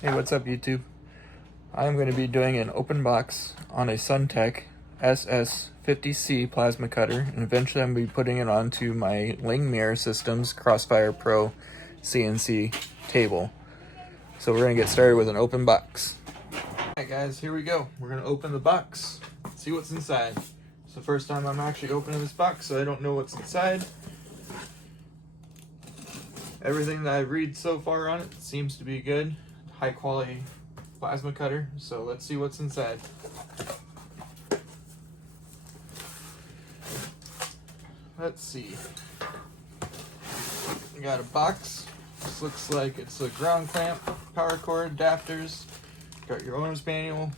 Hey, what's up YouTube? I'm going to be doing an open box on a Sunstac SS50C plasma cutter, and eventually I'm going to be putting it onto my Mirror Systems Crossfire Pro CNC table. So we're going to get started with an open box. Alright guys, here we go. We're going to open the box, see what's inside. It's the first time I'm actually opening this box, so I don't know what's inside. Everything that I've read so far on it seems to be good. High quality plasma cutter, so let's see what's inside. Let's see. We got a box. This looks like it's a ground clamp, power cord, adapters. Got your owner's manual.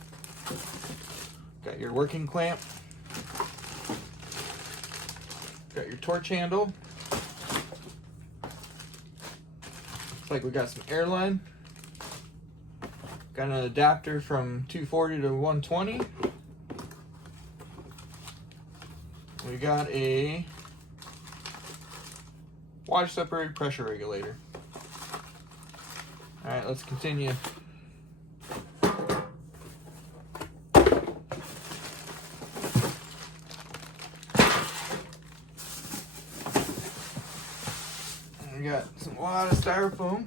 Got your working clamp. Got your torch handle. Looks like we got some airline. Got an adapter from 240 to 120. We got a water separated pressure regulator. Alright, let's continue. We got a lot of styrofoam.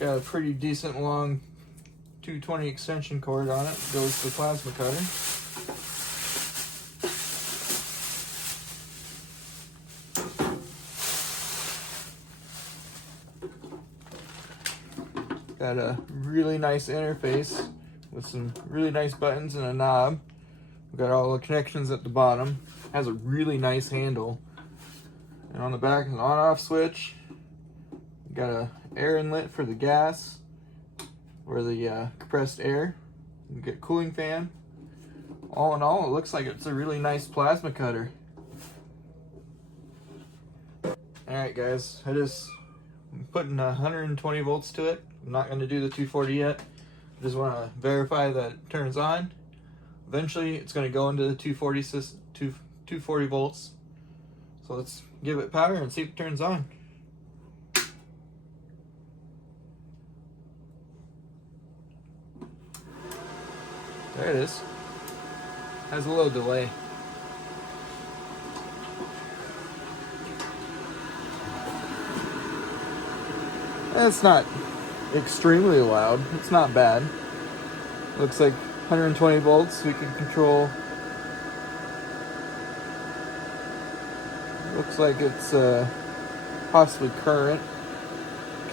Got a pretty decent long 220 extension cord on it. Goes to the plasma cutter. Got a really nice interface with some really nice buttons and a knob. We've got all the connections at the bottom. Has a really nice handle. And on the back is an on-off switch. Got a air inlet for the gas or the compressed air. You get cooling fan. All in all, it looks like it's a really nice plasma cutter. Alright guys, I'm putting 120 volts to it. I'm not going to do the 240 yet. I just want to verify that it turns on. Eventually it's going to go into the 240 volts. So let's give it power and see if it turns on. There it is. Has a little delay. It's not extremely loud. It's not bad. Looks like 120 volts. We can control. Looks like it's possibly current.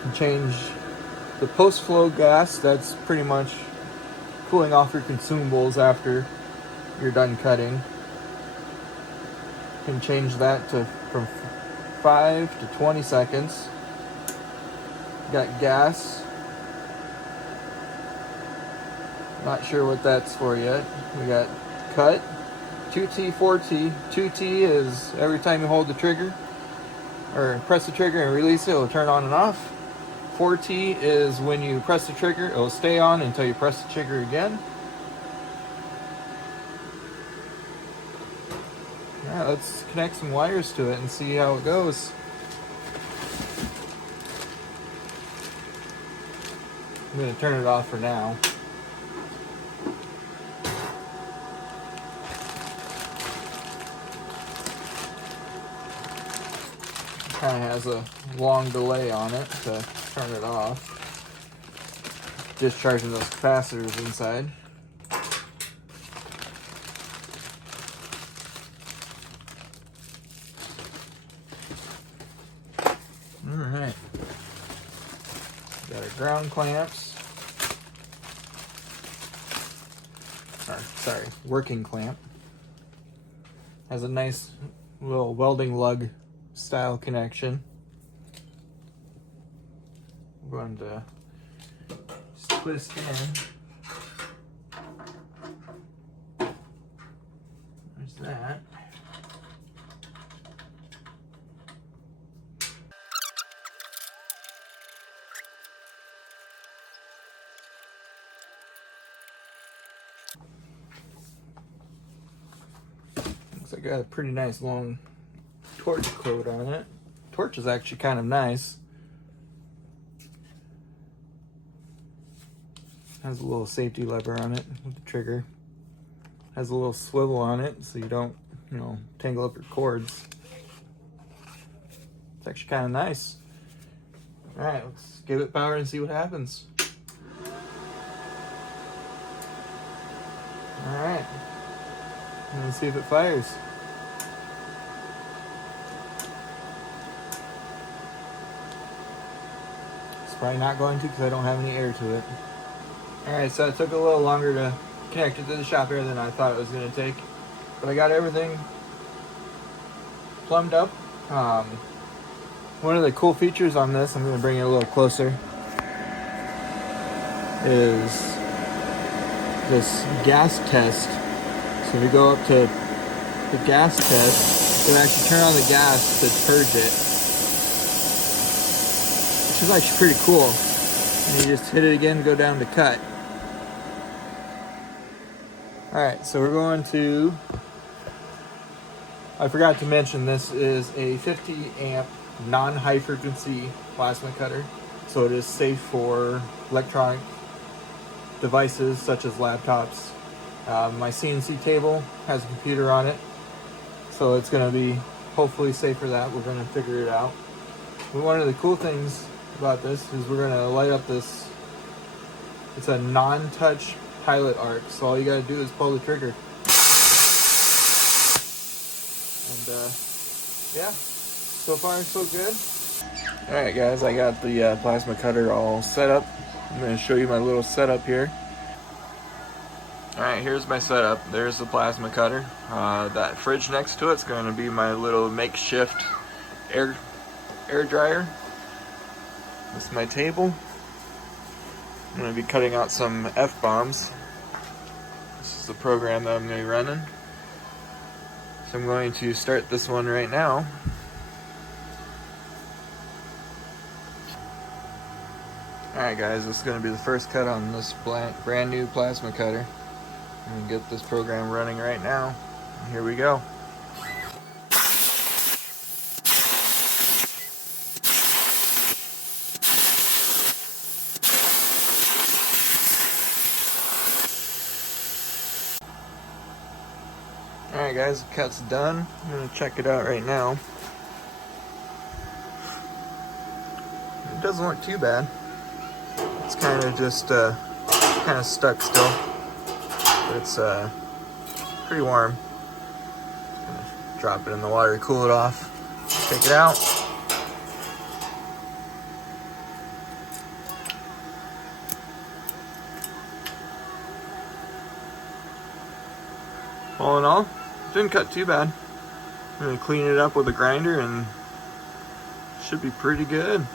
Can change the post-flow gas. That's pretty much cooling off your consumables after you're done cutting. You can change that to from 5 to 20 seconds. Got gas. Not sure what that's for yet. We got cut. 2T, 4T. 2T is every time you hold the trigger or press the trigger and release it, it'll turn on and off. 4T is when you press the trigger, it'll stay on until you press the trigger again. Yeah, let's connect some wires to it and see how it goes. I'm going to turn it off for now. Kind of has a long delay on it to turn it off. Discharging those capacitors inside. Alright. Got our ground clamps. Sorry, working clamp. Has a nice little welding lug style connection. I'm going to just twist in. There's that. Looks like I got a pretty nice long torch coat on it. Torch is actually kind of nice. Has a little safety lever on it with the trigger. Has a little swivel on it so you don't, tangle up your cords. It's actually kind of nice. All right, let's give it power and see what happens. All right, let's see if it fires. It's probably not going to because I don't have any air to it. All right, so it took a little longer to connect it to the shop air than I thought it was going to take, but I got everything plumbed up. One of the cool features on this, I'm going to bring it a little closer, is this gas test. So if you go up to the gas test, it'll actually turn on the gas to purge it, which is actually pretty cool. And you just hit it again, go down to cut. Alright, so we're going to, I forgot to mention, this is a 50 amp non-high frequency plasma cutter. So it is safe for electronic devices such as laptops. My CNC table has a computer on it, so it's going to be hopefully safe for that. We're going to figure it out. But one of the cool things about this is we're going to light up this. It's a non-touch pilot arc, so all you got to do is pull the trigger. And yeah, so far so good. Alright guys, I got the plasma cutter all set up. I'm going to show you my little setup here. Alright, here's my setup. There's the plasma cutter. That fridge next to it's going to be my little makeshift air dryer. This is my table. I'm going to be cutting out some F-bombs. This is the program that I'm going to be running. So I'm going to start this one right now. Alright guys, this is going to be the first cut on this brand new plasma cutter. I'm going to get this program running right now. Here we go. Alright guys, the cut's done. I'm going to check it out right now. It doesn't look too bad. It's kind of just kind of stuck still, but it's pretty warm. Gonna drop it in the water to cool it off. Take it out. All in all, it didn't cut too bad. I'm gonna clean it up with a grinder and it should be pretty good.